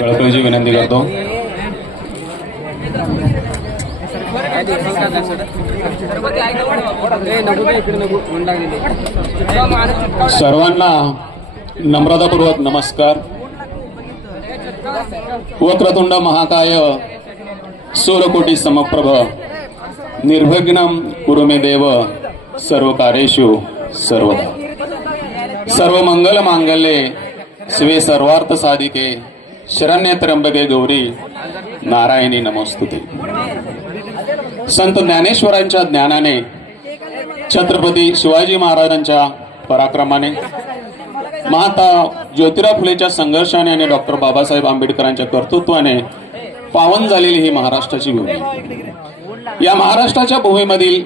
कळकळीची विनंती करतो। सर्वांना नम्रतापूर्वक नमस्कार। वक्रतुंड महाकाय सूर्यकोटी समप्रभ निर्विघ्नं कुरु मे देव सर्वकार्येषु सर्वदा। सर्वमंगल मांगल्ये शिवे सर्वार्थ साधिके शरण्ये त्र्यंबके गौरी नारायणी नमोस्तुते। संत ज्ञानेश्वरांच्या ज्ञानाने छत्रपती शिवाजी महाराजांच्या पराक्रमाने महात्मा ज्योतिराव फुलेच्या संघर्षाने आणि डॉक्टर बाबासाहेब आंबेडकरांच्या कर्तृत्वाने पावन झालेली ही महाराष्ट्राची भूमी। या महाराष्ट्राच्या भूमीमधील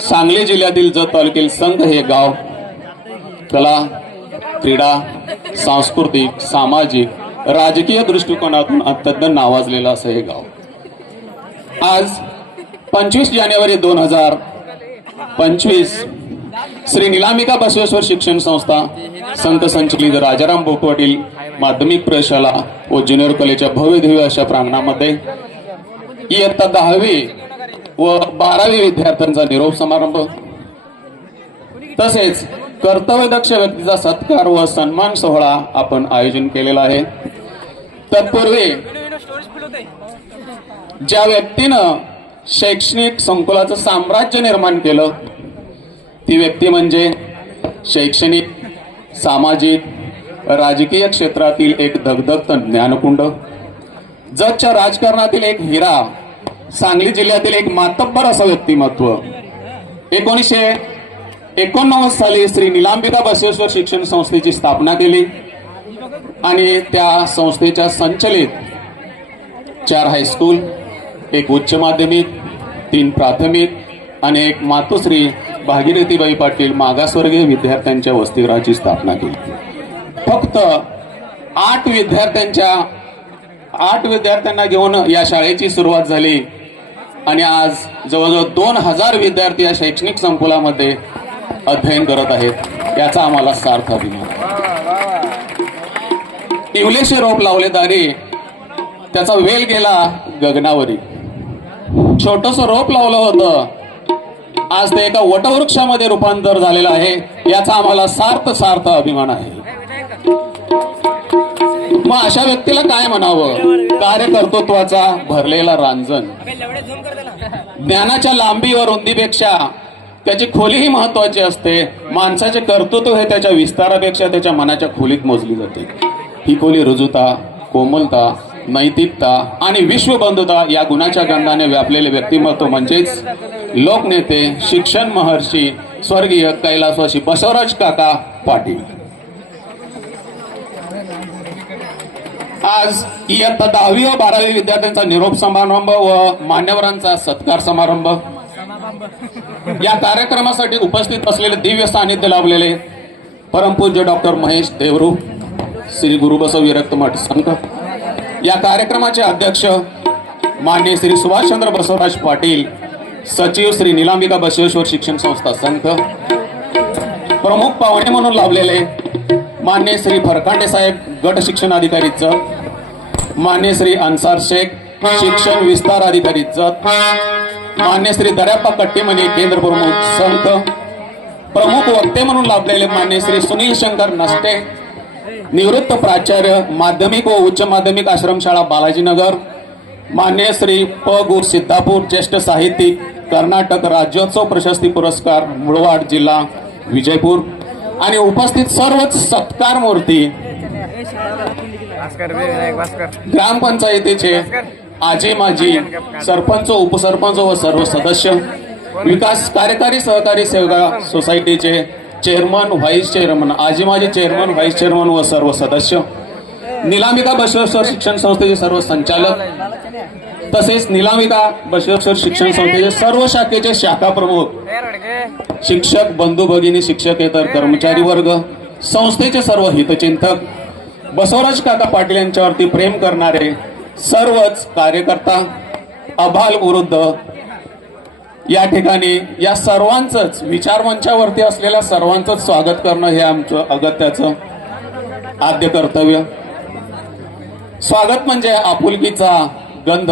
सांगली जिल्ह्यातील जत तालुक्यातील संघ हे गाव कला क्रीडा सांस्कृतिक सामाजिक राजकीय दृष्टिकोनातून अत्यंत नावाजलेलं असं हे गाव आज 25 जानेवारी 2025 श्री निलांबिका बसवेश्वर शिक्षण संस्था संत संचलित राजाराम बोकवाटील माध्यमिक प्रशाला व ज्युनियर कॉलेजच्या भव्य दिव्य अशा प्रांगणामध्ये इयत्ता 10वी व 12वी विद्यार्थ्यांचा निरोप समारंभ तसेच कर्तव्यदक्ष व्यक्तीचा सत्कार व सन्मान सोहळा आपण आयोजन केलेला आहे। तत्पूर्वी ज्या व्यक्तीनं शैक्षणिक संकुलाचं साम्राज्य निर्माण केलं ती व्यक्ती म्हणजे शैक्षणिक सामाजिक राजकीय क्षेत्रातील एक धगधगत ज्ञानकुंड जतच्या राजकारणातील एक हिरा सांगली जिल्ह्यातील एक मातब्बर असं व्यक्तिमत्व 1989 साली श्री निलांबिका बसवेश्वर शिक्षण संस्थेची स्थापना केली आणि त्या संस्थेच्या संचलित 4 हायस्कूल 1 उच्च माध्यमिक 3 प्राथमिक आणि 1 मातोश्री भागीरथीबाई पाटील मागासवर्गीय विद्यार्थ्यांच्या वसतिगृहाची स्थापना केली। फक्त 8 विद्यार्थ्यांना घेऊन या शाळेची सुरुवात झाली आणि आज जवळजवळ 2000 विद्यार्थी या शैक्षणिक संकुलामध्ये अध्ययन करत आहेत। याचा आम्हाला सार्थ अभिमान। इवलेशे रोप लावले दारी त्याचा वेल गेला गगनावरी। छोटस रोप लावलं होतं आज ते एका वटवृक्षामध्ये रूपांतर झालेलं आहे। याचा आम्हाला सार्थ अभिमान आहे। मग अशा व्यक्तीला काय म्हणावं? कार्यकर्तृत्वाचा भरलेला रांजण। ज्ञानाच्या लांबी व रुंदीपेक्षा त्याची खोलीही महत्वाची असते। माणसाचे कर्तृत्व हे त्याच्या विस्तारापेक्षा त्याच्या मनाच्या खोलीत मोजली जाते। ही खोली रुजुता कोमलता नैतिकता आणि विश्वबंधुता या गुणाच्या गंधाने व्यापलेले व्यक्तिमत्व म्हणजेच लोकनेते शिक्षण महर्षी स्वर्गीय कैलासवासी बसवराज काका पाटील। आज इयत्ता 10वी व 12वी विद्यार्थ्यांचा निरोप समारंभ व मान्यवरांचा सत्कार समारंभ। या कार्यक्रमासाठी उपस्थित असलेले दिव्य सानिध्य लाभलेले परमपूज्य डॉक्टर महेश देवरू श्री गुरुबसव विरक्त मठ संघ। या कार्यक्रमाचे अध्यक्ष माननीय श्री सुभाषचंद्र बसवराज पाटील सचिव श्री निलांबिका बसवेश्वर शिक्षण संस्था संघ। प्रमुख पाहुणे म्हणून लाभलेले माननीय श्री फरकांडे साहेब गट शिक्षण अधिकारी जत, मान्य श्री अन्सार शेख शिक्षण विस्तार अधिकारी जत, मान्य श्री दर्याप्पा कट्टीमणी केंद्र प्रमुख संघ। प्रमुख वक्ते म्हणून लाभलेले मान्य श्री सुनील शंकर नष्टे निवृत्त प्राचार्य माध्यमिक व उच्च माध्यमिक आश्रमशाळा बालाजीनगर, मान्य श्री प गु सिद्धापूर ज्येष्ठ साहित्यिक कर्नाटक राज्योत्सव प्रशस्ती पुरस्कार मुळवाड जिल्हा विजयपूर आणि उपस्थित सर्वच सत्कार मूर्ती ग्रामपंचायतीचे आजी माजी सरपंच उपसरपंच व सर्व सदस्य, विकास कार्यकारी सहकारी सेवा सोसायटीचे चेअरमन व्हाईस चेअरमन आजी माजी चेअरमन व्हाईस चेअरमन व सर्व सदस्य, निलांबिका बसवेश्वर शिक्षण संस्थेचे सर्व संचालक तसेच निलांबिका बसवेश्वर शिक्षण संस्थेचे सर्व शाखेचे शाखा प्रमुख, शिक्षक बंधू भगिनी शिक्षकेतर कर्मचारी वर्ग, संस्थेचे सर्व हितचिंतक, बसवराज काका पाटील यांच्यावरती प्रेम करणारे सर्वच कार्यकर्ता, अभाल वृद्ध या ठिकाणी या सर्वांचंच विचारमंचावरती असलेल्या सर्वांचंच स्वागत करणं हे आमचं अगत्याचं आद्य कर्तव्य। स्वागत म्हणजे आपुलकीचा गंध